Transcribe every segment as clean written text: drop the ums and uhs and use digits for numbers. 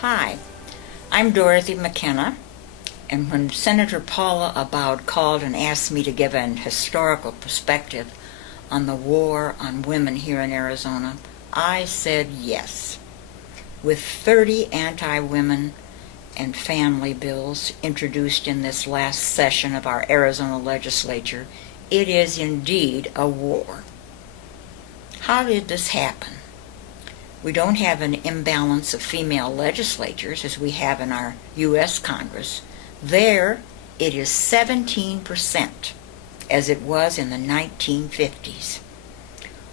Hi, I'm Dorothy McKenna, and when Senator Paula Abowd called and asked me to give an historical perspective on the war on women here in Arizona, I said yes. With 30 anti-women and family bills introduced in this last session of our Arizona legislature, it is indeed a war. How did this happen? We don't have an imbalance of female legislatures as we have in our U.S. Congress. There, it is 17%, as it was in the 1950s.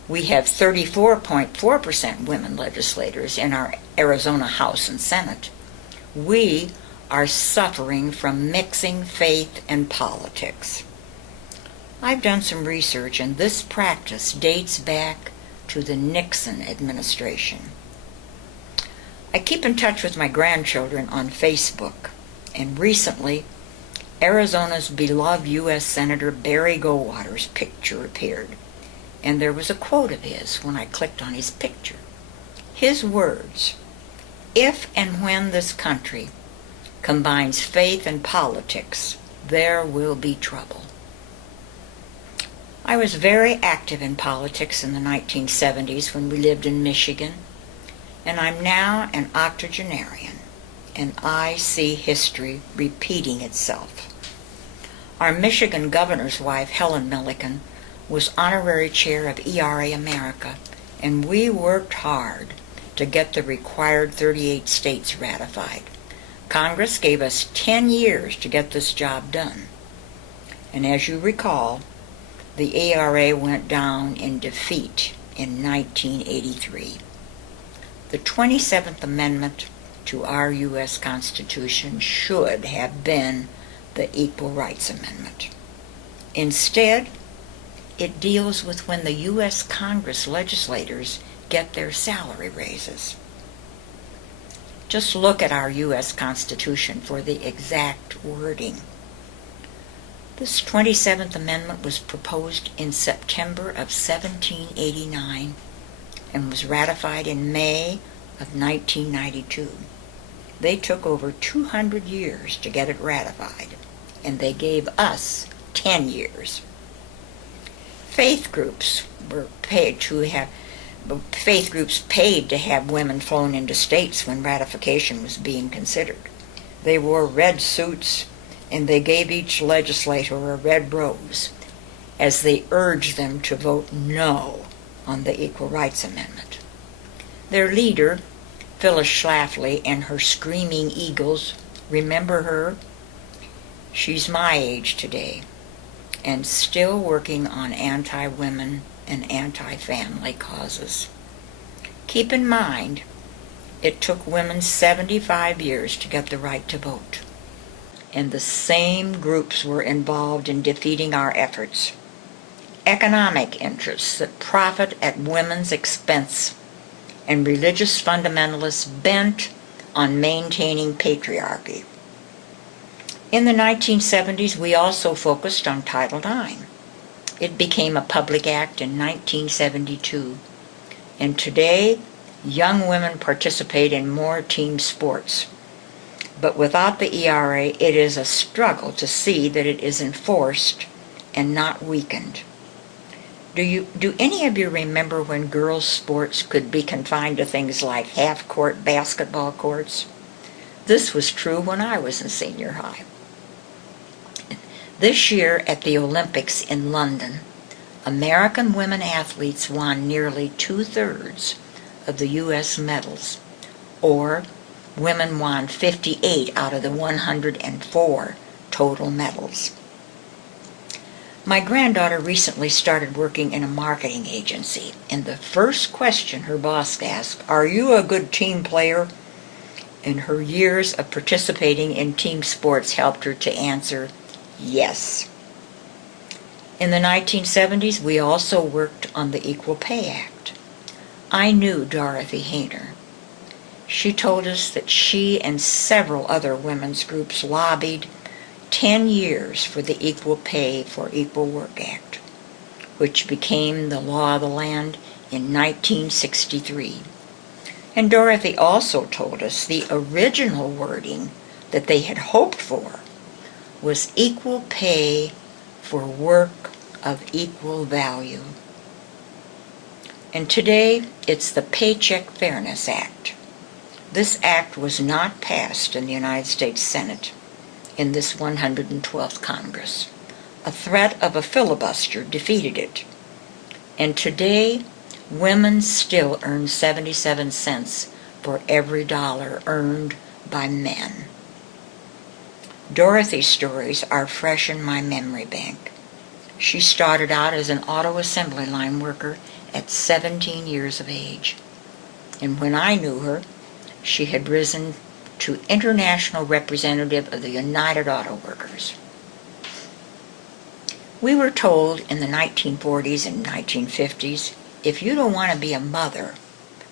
We have 34.4% women legislators in our Arizona House and Senate. We are suffering from mixing faith and politics. I've done some research, and this practice dates back to the Nixon administration. I keep in touch with my grandchildren on Facebook, and recently, Arizona's beloved U.S. Senator Barry Goldwater's picture appeared, and there was a quote of his when I clicked on his picture. His words, "If and when this country combines faith and politics, there will be trouble." I was very active in politics in the 1970s when we lived in Michigan, and I'm now an octogenarian, and I see history repeating itself. Our Michigan governor's wife, Helen Milliken, was honorary chair of ERA America, and we worked hard to get the required 38 states ratified. Congress gave us 10 years to get this job done. And as you recall, the ERA went down in defeat in 1983. The 27th Amendment to our U.S. Constitution should have been the Equal Rights Amendment. Instead, it deals with when the U.S. Congress legislators get their salary raises. Just look at our U.S. Constitution for the exact wording. This 27th Amendment was proposed in September of 1789 and was ratified in May of 1992. They took over 200 years to get it ratified, and they gave us 10 years. Faith groups paid to have women flown into states when ratification was being considered. They wore red suits, and they gave each legislator a red rose as they urged them to vote no on the Equal Rights Amendment. Their leader, Phyllis Schlafly, and her Screaming Eagles, remember her? She's my age today, and still working on anti-women and anti-family causes. Keep in mind, it took women 75 years to get the right to vote, and the same groups were involved in defeating our efforts. Economic interests that profit at women's expense, and religious fundamentalists bent on maintaining patriarchy. In the 1970s, we also focused on Title IX. It became a public act in 1972, and today, young women participate in more team sports. But without the ERA, it is a struggle to see that it is enforced and not weakened. Do any of you remember when girls' sports could be confined to things like half-court basketball courts? This was true when I was in senior high. This year at the Olympics in London, American women athletes won nearly 2/3 of the U.S. medals, or women won 58 out of the 104 total medals. My granddaughter recently started working in a marketing agency, and the first question her boss asked, "Are you a good team player?" And her years of participating in team sports helped her to answer yes. In the 1970s, we also worked on the Equal Pay Act. I knew Dorothy Hayner. She told us that she and several other women's groups lobbied 10 years for the Equal Pay for Equal Work Act, which became the law of the land in 1963. And Dorothy also told us the original wording that they had hoped for was equal pay for work of equal value. And today, it's the Paycheck Fairness Act. This act was not passed in the United States Senate in this 112th Congress. A threat of a filibuster defeated it. And today, women still earn 77 cents for every dollar earned by men. Dorothy's stories are fresh in my memory bank. She started out as an auto assembly line worker at 17 years of age. And when I knew her, she had risen to international representative of the United Auto Workers. We were told in the 1940s and 1950s, if you don't want to be a mother,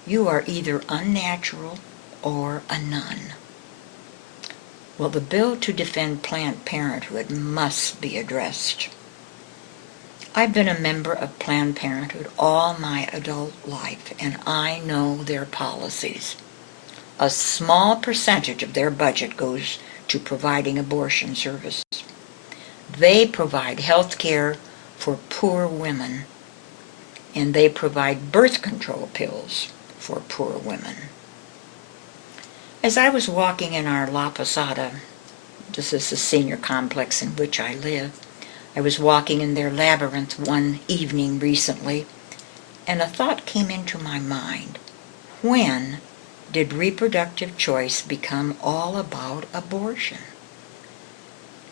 you are either unnatural or a nun. Well, the bill to defend Planned Parenthood must be addressed. I've been a member of Planned Parenthood all my adult life, and I know their policies. A small percentage of their budget goes to providing abortion services. They provide health care for poor women, and they provide birth control pills for poor women. As I was walking in our La Posada, this is the senior complex in which I live, I was walking in their labyrinth one evening recently, and a thought came into my mind. When did reproductive choice become all about abortion?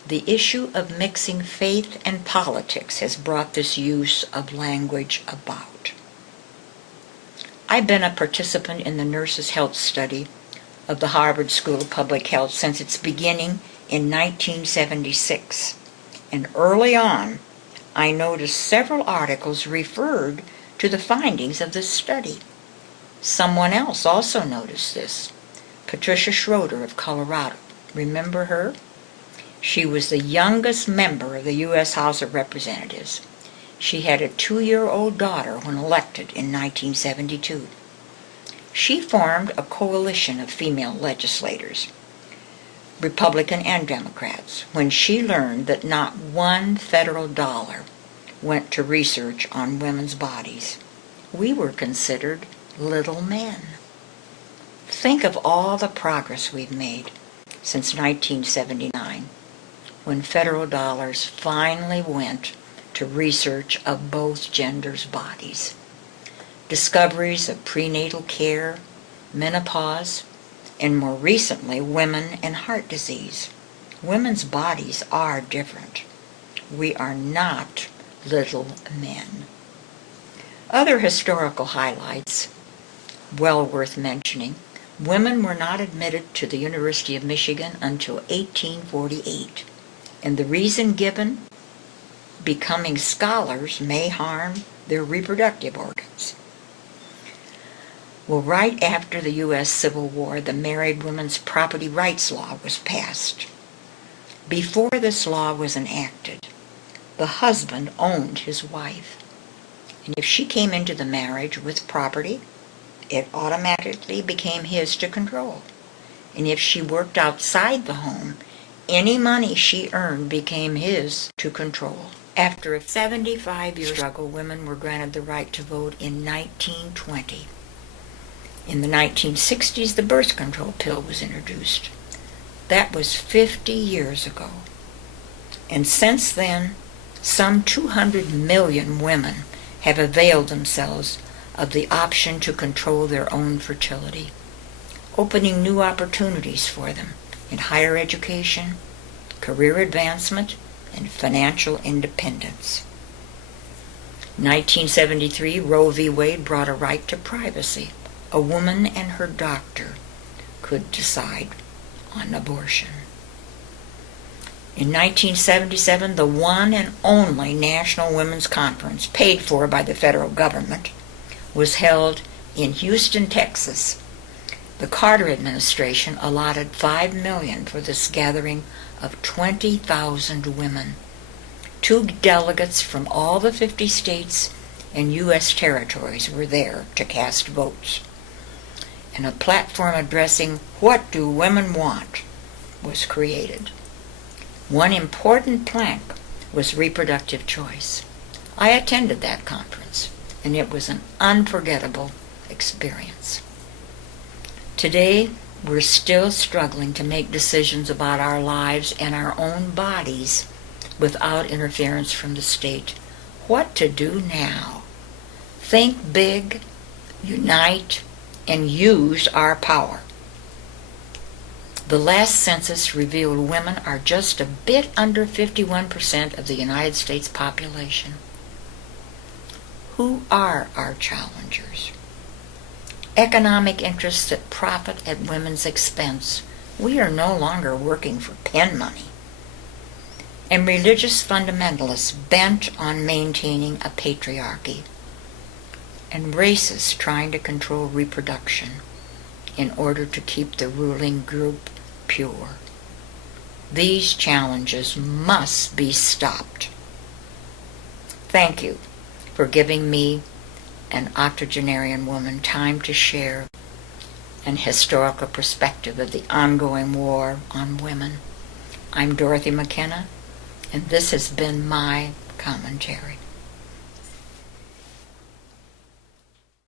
The issue of mixing faith and politics has brought this use of language about. I've been a participant in the Nurses' Health Study of the Harvard School of Public Health since its beginning in 1976. And early on, I noticed several articles referred to the findings of this study. Someone else also noticed this. Patricia Schroeder of Colorado. Remember her? She was the youngest member of the U.S. House of Representatives. She had a 2-year-old daughter when elected in 1972. She formed a coalition of female legislators, Republican and Democrats, when she learned that not one federal dollar went to research on women's bodies. We were considered little men. Think of all the progress we've made since 1979, when federal dollars finally went to research of both genders' bodies. Discoveries of prenatal care, menopause, and more recently, women and heart disease. Women's bodies are different. We are not little men. Other historical highlights, well worth mentioning, women were not admitted to the University of Michigan until 1848, and the reason given, becoming scholars may harm their reproductive organs. Well, right after the U.S. Civil War, the Married Women's Property Rights Law was passed. Before this law was enacted, the husband owned his wife, and if she came into the marriage with property, it automatically became his to control. And if she worked outside the home, any money she earned became his to control. After a 75-year struggle, women were granted the right to vote in 1920. In the 1960s, the birth control pill was introduced. That was 50 years ago. And since then, some 200 million women have availed themselves of the option to control their own fertility, opening new opportunities for them in higher education, career advancement, and financial independence. In 1973, Roe v. Wade brought a right to privacy. A woman and her doctor could decide on abortion. In 1977, the one and only National Women's Conference, paid for by the federal government, was held in Houston, Texas. The Carter administration allotted $5 million for this gathering of 20,000 women. 2 delegates from all the 50 states and U.S. territories were there to cast votes. and a platform addressing "What do women want?" was created. One important plank was reproductive choice. I attended that conference, and it was an unforgettable experience. Today, we're still struggling to make decisions about our lives and our own bodies without interference from the state. What to do now? Think big, unite, and use our power. The last census revealed women are just a bit under 51% of the United States population. Who are our challengers? Economic interests that profit at women's expense. We are no longer working for pen money. And religious fundamentalists bent on maintaining a patriarchy. And racists trying to control reproduction in order to keep the ruling group pure. These challenges must be stopped. Thank you for giving me, an octogenarian woman, time to share an historical perspective of the ongoing war on women. I'm Dorothy McKenna, and this has been my commentary.